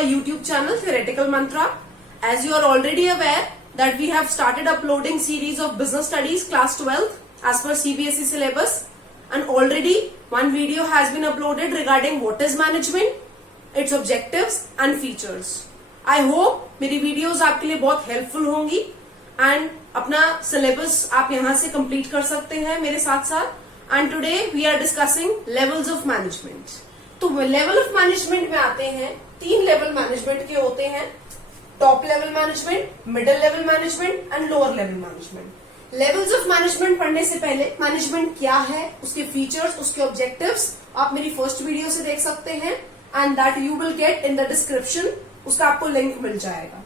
our YouTube channel Theoretical Mantra. As you are already aware that we have started uploading series of business studies class 12th as per CBSE syllabus, and already one video has been uploaded regarding what is management, its objectives and features. I hope मेरी videos आपके लिए बहुत helpful होंगी and अपना syllabus आप यहाँ से complete कर सकते हैं मेरे साथ साथ. And today we are discussing levels of management. तो लेवल ऑफ मैनेजमेंट में आते हैं, 3 लेवल मैनेजमेंट के होते हैं: top level management, middle level management and lower level management. Levels of management पढ़ने से पहले मैनेजमेंट क्या है, उसके फीचर्स, उसके ऑब्जेक्टिव्स आप मेरी फर्स्ट वीडियो से देख सकते हैं and that you will get in the description. उसका आपको लिंक मिल जाएगा.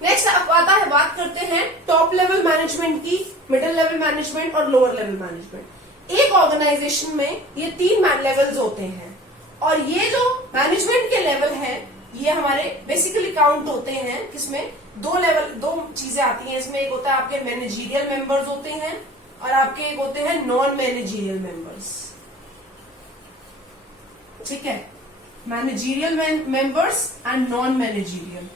नेक्स्ट आता है, बात करते हैं टॉप लेवल मैनेजमेंट की, मिडिल लेवल मैनेजमेंट और लोअर लेवल मैनेजमेंट. एक ऑर्गेनाइजेशन में ये 3 लेवल्स होते हैं और ये जो मैनेजमेंट के लेवल हैं ये हमारे बेसिकली काउंट होते हैं. किसमें? 2 चीजें आती हैं इसमें. एक होता है आपके मैनेजीरियल मेंबर्स होते हैं और आपके एक होते हैं नॉन मैनेजीरियल मेंबर्स. ठीक है, managerial members and non managerial.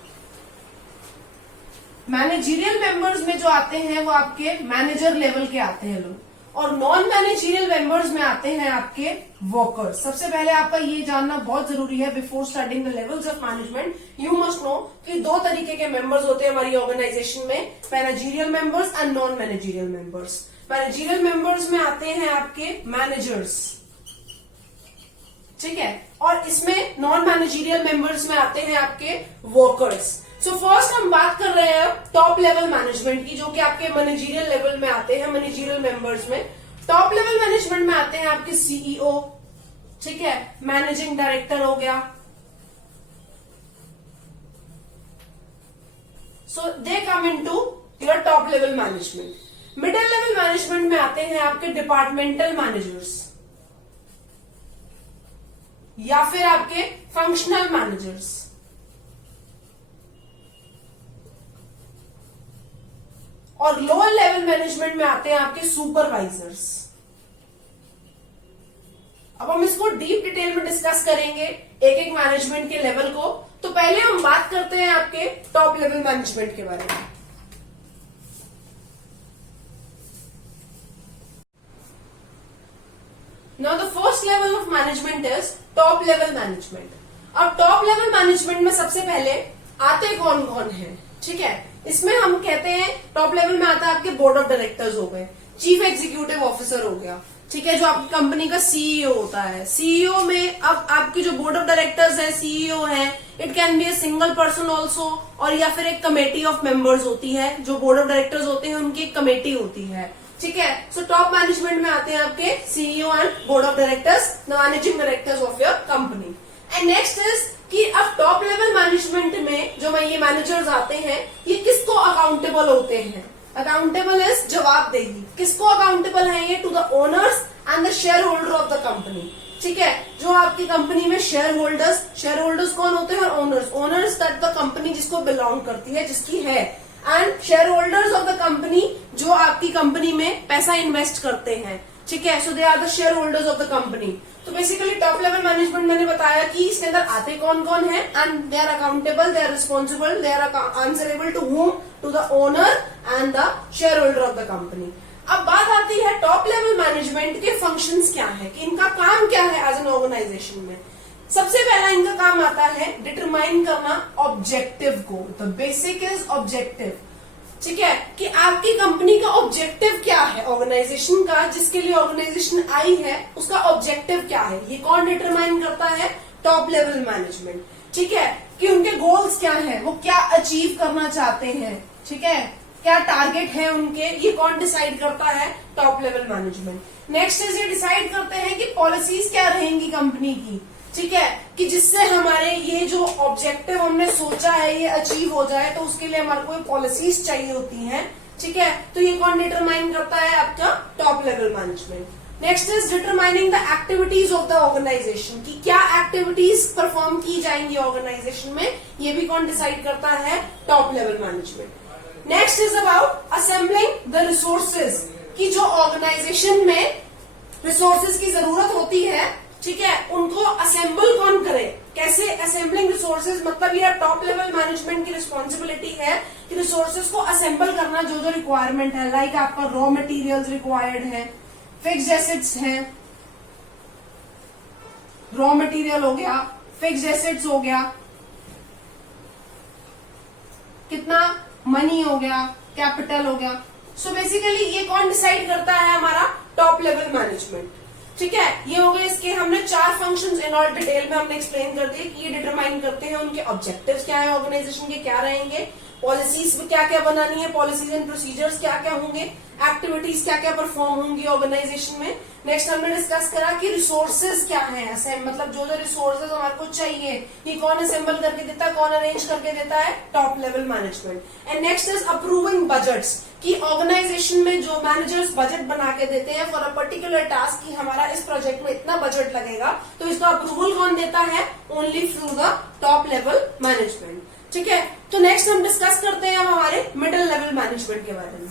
Managerial members में जो आते हैं वो आपके मैनेजर लेवल के आते हैं लोग, और नॉन मैनेजीरियल मेंबर्स में आते हैं आपके वर्कर्स. सबसे पहले आपका ये जानना बहुत जरूरी है before starting the levels of management. You must know कि 2 तरीके के मेंबर्स होते हैं हमारी ऑर्गेनाइजेशन में, managerial members and non managerial members. Managerial members में आते हैं आपके मैनेजर्स, ठीक है, और इसमें नॉन मैनेजीरियल मेंबर्स में आते हैं आपके वर्कर्स. सो फर्स्ट हम बात कर रहे हैं टॉप लेवल मैनेजमेंट की, जो कि आपके मैनेजीरियल लेवल में आते हैं. मैनेजीरियल मेंबर्स में टॉप लेवल मैनेजमेंट में आते हैं आपके सीईओ, ठीक है, मैनेजिंग डायरेक्टर हो गया. So they come into your top level management. Middle level management में आते हैं आपके डिपार्टमेंटल मैनेजर्स या फिर आपके फंक्शनल मैनेजर्स. और लोअर लेवल मैनेजमेंट में आते हैं आपके सुपरवाइजर्स. अब हम इसको डीप डिटेल में डिस्कस करेंगे एक एक मैनेजमेंट के लेवल को. तो पहले हम बात करते हैं आपके टॉप लेवल मैनेजमेंट के बारे में. Now the first level of management is top level management. अब टॉप लेवल मैनेजमेंट में सबसे पहले आते कौन कौन है, ठीक है. इसमें हम कहते हैं टॉप लेवल में आता है आपके बोर्ड ऑफ डायरेक्टर्स हो गए, चीफ एग्जीक्यूटिव ऑफिसर हो गया, ठीक है, जो आपकी कंपनी का सीईओ होता है. सीईओ में अब आपकी जो बोर्ड ऑफ डायरेक्टर्स है, सीईओ है, it can be a single person also, और या फिर एक कमेटी ऑफ मेंबर्स होती है. जो बोर्ड ऑफ डायरेक्टर्स होते हैं उनकी एक कमेटी होती है, ठीक है. सो टॉप मैनेजमेंट में आते हैं आपके CEO and board of directors, the managing directors of your company. And next is कि अब टॉप लेवल मैनेजमेंट में जो ये मैनेजर्स आते हैं ये किसको अकाउंटेबल होते हैं? अकाउंटेबल इज जवाबदेही. किसको अकाउंटेबल है ये? To the owners and the shareholder of the company, ठीक है. जो आपकी कंपनी में शेयर होल्डर्स कौन होते हैं? ओनर्स दैट द कंपनी जिसको बिलोंग करती है, जिसकी है, and share holders of the company जो आपकी कंपनी में पैसा इन्वेस्ट करते हैं, ठीक है. So they are the shareholders of the company. तो बेसिकली टॉप लेवल मैनेजमेंट मैंने बताया कि इसके अंदर आते कौन कौन है, and they are accountable, they are responsible, they are answerable to whom? To the owner and the shareholder of the company. अब बात आती है टॉप लेवल मैनेजमेंट के फंक्शंस क्या है, कि इनका काम क्या है एज एन ऑर्गेनाइजेशन में. सबसे पहला इनका काम आता है डिटरमाइन करना ऑब्जेक्टिव को. द बेसिक इज ऑब्जेक्टिव, ठीक है, कि आपकी कंपनी का ऑब्जेक्टिव क्या है, ऑर्गेनाइजेशन का जिसके लिए ऑर्गेनाइजेशन आई है उसका ऑब्जेक्टिव क्या है, ये कौन डिटरमाइन करता है? टॉप लेवल मैनेजमेंट, ठीक है. कि उनके गोल्स क्या है, वो क्या अचीव करना चाहते हैं, ठीक है, क्या टारगेट है उनके, ये कौन डिसाइड करता है? Top level management. Next is ये डिसाइड करते हैं कि पॉलिसीज क्या रहेंगी कंपनी की, ठीक है, कि जिससे हमारे ये जो ऑब्जेक्टिव हमने सोचा है ये अचीव हो जाए, तो उसके लिए हमारे को पॉलिसीज चाहिए होती हैं, ठीक है. तो ये कौन डिटरमाइन करता है? आपका top level management. Next is determining the activities of the organisation, की क्या एक्टिविटीज परफॉर्म की जाएंगी ऑर्गेनाइजेशन में, ये भी कौन डिसाइड करता है? Top level management. Next is about assembling the resources, की जो ऑर्गेनाइजेशन में रिसोर्सेज की जरूरत होती है ठीक है, उनको असेंबल कौन करे, कैसे असेंबलिंग रिसोर्सेज, मतलब ये टॉप लेवल मैनेजमेंट की रिस्पॉन्सिबिलिटी है कि रिसोर्सेज को असेंबल करना, जो जो रिक्वायरमेंट है, लाइक आपका रॉ मटेरियल्स रिक्वायर्ड है, फिक्स्ड एसेट्स हैं, रॉ मटेरियल हो गया, फिक्स्ड एसेट्स हो गया, कितना मनी हो गया, कैपिटल हो गया। सो बेसिकली ये कौन डिसाइड करता है, हमारा टॉप लेवल मैनेजमेंट। ठीक है, ये हो गए इसके, हमने 4 फंक्शंस इन और डिटेल में हमने एक्सप्लेन कर दिए कि ये डिटरमाइन करते हैं उनके ऑब्जेक्टिव्स क्या है, ऑर्गेनाइजेशन के क्या रहेंगे, पॉलिसीज क्या क्या बनानी है, पॉलिसीज एंड प्रोसीजर्स क्या क्या होंगे, एक्टिविटीज क्या क्या परफॉर्म होंगी ऑर्गेनाइजेशन में। नेक्स्ट हमने डिस्कस करा कि रिसोर्सेज क्या है, मतलब जो जो रिसोर्सेज हमारे को चाहिए ये कौन असेंबल करके देता है, कौन अरेंज करके देता है, top level management. And next is approving budgets, कि ऑर्गेनाइजेशन में जो मैनेजर्स बजट बना के देते हैं फॉर अ पर्टिकुलर टास्क, कि हमारा इस प्रोजेक्ट में इतना बजट लगेगा, तो इसका अप्रूवल कौन देता है, only through the top level management. ठीक है, तो नेक्स्ट हम डिस्कस करते हैं अब हमारे मिडिल लेवल मैनेजमेंट के बारे में।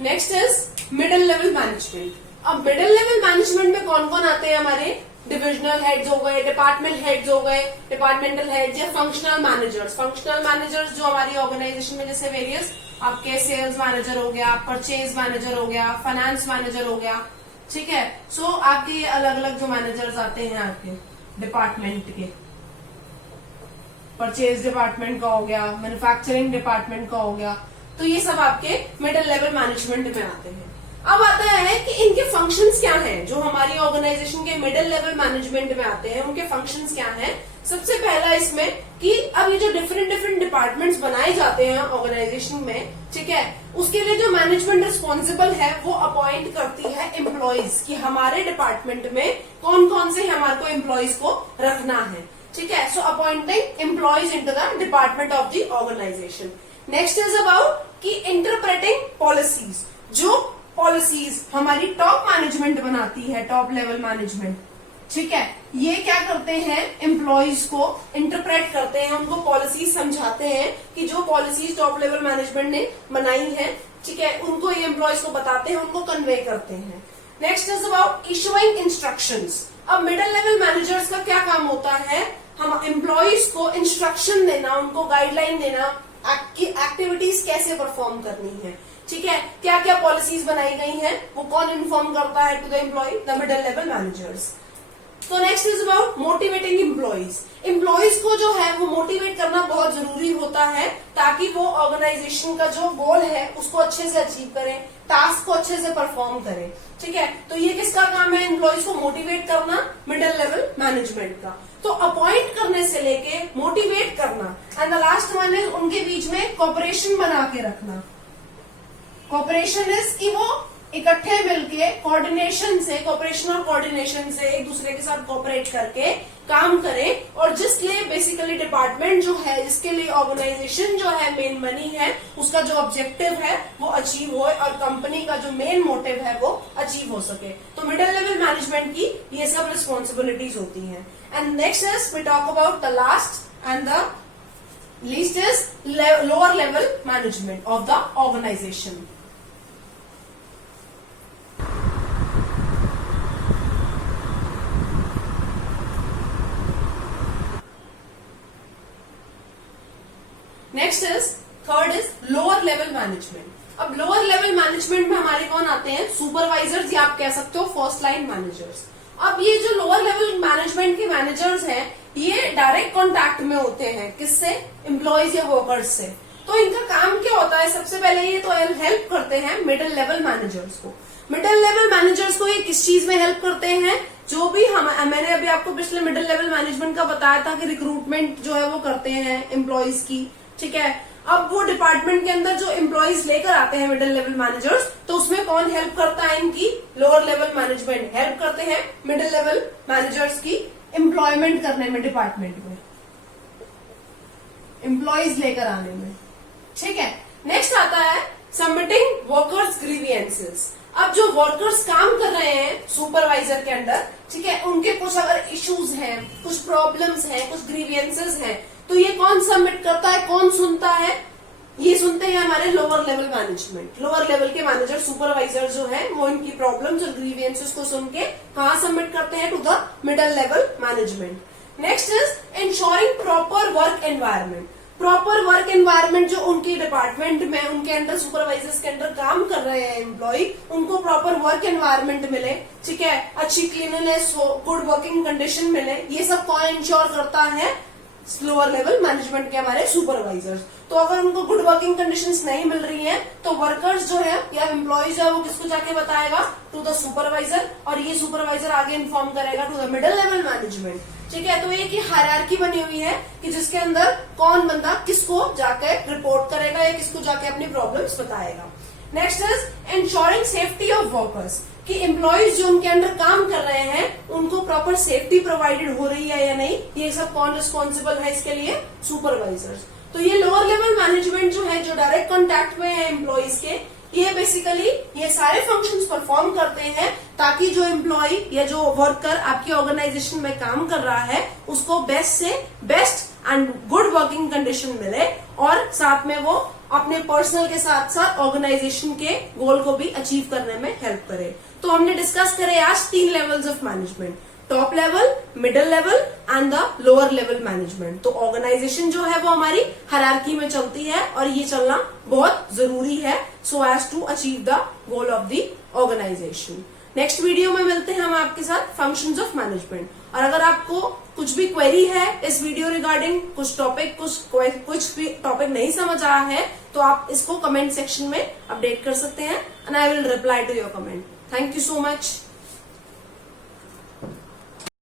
Next is middle level management. अब मिडिल लेवल मैनेजमेंट में कौन कौन आते हैं, हमारे डिविजनल हेड्स हो गए, डिपार्टमेंट हेड्स हो गए, डिपार्टमेंटल हेड्स या फंक्शनल मैनेजर्स। फंक्शनल मैनेजर्स जो हमारी ऑर्गेनाइजेशन में जैसे वेरियस आपके सेल्स मैनेजर हो गया, परचेज मैनेजर हो गया, फाइनेंस मैनेजर हो गया। ठीक है, सो आपके ये अलग अलग जो मैनेजर्स आते हैं आपके डिपार्टमेंट के, परचेज डिपार्टमेंट का हो गया, मैन्युफैक्चरिंग डिपार्टमेंट का हो गया, तो ये सब आपके मिडिल लेवल मैनेजमेंट में आते हैं। अब आता है कि इनके फंक्शंस क्या हैं, जो हमारी ऑर्गेनाइजेशन के मिडिल लेवल मैनेजमेंट में आते हैं उनके फंक्शंस क्या हैं। सबसे पहला इसमें कि अब ये जो डिफरेंट डिपार्टमेंट्स बनाए जाते हैं ऑर्गेनाइजेशन में, ठीक है, उसके लिए जो मैनेजमेंट रिस्पॉन्सिबल है वो अपॉइंट करती है एम्प्लॉयज, कि हमारे डिपार्टमेंट में कौन कौन से हमारे को एम्प्लॉयज को रखना है। ठीक है, so appointing employees into the department of the organisation. Next is about कि इंटरप्रेटिंग पॉलिसीज, जो पॉलिसीज हमारी टॉप मैनेजमेंट बनाती है, टॉप लेवल मैनेजमेंट। ठीक है, ये क्या करते हैं, एम्प्लॉयज को इंटरप्रेट करते हैं, उनको पॉलिसीज समझाते हैं कि जो पॉलिसीज टॉप लेवल मैनेजमेंट ने बनाई है, ठीक है, उनको ये एम्प्लॉयज को बताते हैं, उनको कन्वे करते हैं। Next is about issuing instructions. अब मिडिल लेवल मैनेजर्स का क्या काम होता है, हम एम्प्लॉयज को इंस्ट्रक्शन देना, उनको गाइडलाइन देना, एक्टिविटीज कैसे परफॉर्म करनी है। ठीक है, क्या क्या पॉलिसीज बनाई गई हैं, वो कौन इन्फॉर्म करता है to the employee, the middle level managers. तो next is about motivating employees. Employees को जो है वो मोटिवेट करना बहुत जरूरी होता है, ताकि वो ऑर्गेनाइजेशन का जो गोल है उसको अच्छे से अचीव करें, टास्क को अच्छे से परफॉर्म करें। ठीक है, तो ये किसका काम है, एम्प्लॉयज को मोटिवेट करना, मिडिल लेवल मैनेजमेंट का। तो अपॉइंट करने से लेके मोटिवेट करना, and the last one is उनके बीच में कोऑपरेशन बना के रखना। कोऑपरेशन इज कि वो इकट्ठे मिलके कोऑर्डिनेशन से, कोऑपरेशन और कोऑर्डिनेशन से एक दूसरे के साथ कोऑपरेट करके काम करें, और जिसलिए बेसिकली डिपार्टमेंट जो है, जिसके लिए ऑर्गेनाइजेशन जो है मेन मनी है, उसका जो ऑब्जेक्टिव है वो अचीव हो, और कंपनी का जो मेन मोटिव है वो अचीव हो सके। तो मिडिल लेवल मैनेजमेंट की ये सब रिस्पॉन्सिबिलिटीज होती हैं। And next is we talk about the last and the least is lower level management of the organisation. Next is third is lower level management. अब लोअर लेवल मैनेजमेंट में हमारे कौन आते हैं, सुपरवाइजर्स, या आप कह सकते हो फर्स्ट लाइन मैनेजर्स। अब ये जो लोअर लेवल मैनेजमेंट के मैनेजर्स हैं, ये डायरेक्ट कॉन्टैक्ट में होते हैं किससे, एम्प्लॉयज या वर्कर्स से। तो इनका काम क्या होता है, सबसे पहले ये तो हेल्प करते हैं मिडिल लेवल मैनेजर्स को। मिडिल लेवल मैनेजर्स को ये किस चीज में हेल्प करते हैं, जो भी मैंने अभी आपको पिछले मिडिल लेवल मैनेजमेंट का बताया था कि रिक्रूटमेंट जो है वो करते हैं एम्प्लॉयज की। ठीक है, अब वो डिपार्टमेंट के अंदर जो एम्प्लॉयज लेकर आते हैं मिडिल लेवल मैनेजर्स, तो उसमें कौन हेल्प करता है, इनकी लोअर लेवल मैनेजमेंट हेल्प करते हैं मिडिल लेवल मैनेजर्स की एम्प्लॉयमेंट करने में, डिपार्टमेंट में एम्प्लॉयज लेकर आने में। ठीक है, नेक्स्ट आता है सबमिटिंग वर्कर्स ग्रीवियंसेस। अब जो वर्कर्स काम कर रहे हैं सुपरवाइजर के अंडर, ठीक है, उनके कुछ अगर इश्यूज हैं, कुछ प्रॉब्लम्स हैं, कुछ ग्रीवियंसेस हैं, तो ये कौन सबमिट करता है, कौन सुनता है, ये सुनते हैं हमारे lower level management. Lower level के मैनेजर सुपरवाइजर जो है वो इनकी प्रॉब्लम्स और ग्रीवियंसेस को सुन के कहाँ सबमिट करते हैं, to the middle level management. Next is ensuring proper work environment. Proper work environment जो उनके डिपार्टमेंट में, उनके अंडर सुपरवाइजर्स के अंडर काम कर रहे हैं एम्प्लॉय, उनको प्रॉपर वर्क एनवायरनमेंट मिले, ठीक है, अच्छी क्लीनलीनेस हो, गुड वर्किंग कंडीशन मिले, ये सब कौन इंश्योर करता है, लोअर लेवल मैनेजमेंट के हमारे सुपरवाइजर्स। तो अगर उनको गुड वर्किंग कंडीशंस नहीं मिल रही हैं तो वर्कर्स जो है या एम्प्लॉय जो है वो किसको जाके बताएगा, टू द सुपरवाइजर, और ये सुपरवाइजर आगे इन्फॉर्म करेगा to the middle level management, ठीक है। तो एक ही हायरार्की बनी हुई है कि जिसके अंदर कौन बंदा किसको जाके रिपोर्ट करेगा या किसको जाके अपनी प्रॉब्लम्स बताएगा। Next is ensuring safety of workers, कि एम्प्लॉयज जो उनके अंडर काम कर रहे हैं उनको प्रॉपर सेफ्टी प्रोवाइडेड हो रही है या नहीं, ये सब कौन रिस्पॉन्सिबल है इसके लिए, सुपरवाइजर्स। तो ये लोअर लेवल मैनेजमेंट जो है, जो डायरेक्ट कॉन्टैक्ट में है एम्प्लॉयज के, ये बेसिकली ये सारे फंक्शंस परफॉर्म करते हैं ताकि जो एम्प्लॉय या जो वर्कर आपकी ऑर्गेनाइजेशन में काम कर रहा है उसको बेस्ट से best and good working condition मिले, और साथ में वो अपने पर्सनल के साथ साथ ऑर्गेनाइजेशन के गोल को भी अचीव करने में हेल्प करे। तो हमने डिस्कस करे आज 3 levels of management, top level, middle level and the lower level management. तो ऑर्गेनाइजेशन जो है वो हमारी हायरार्की में चलती है और ये चलना बहुत जरूरी है so as to achieve the goal of the organisation. Next video में मिलते हैं हम आपके साथ फंक्शंस ऑफ मैनेजमेंट। और अगर आपको कुछ भी क्वेरी है इस वीडियो रिगार्डिंग, कुछ भी टॉपिक नहीं समझ आया है तो आप इसको कमेंट सेक्शन में अपडेट कर सकते हैं and I will reply to your comment. Thank you so much.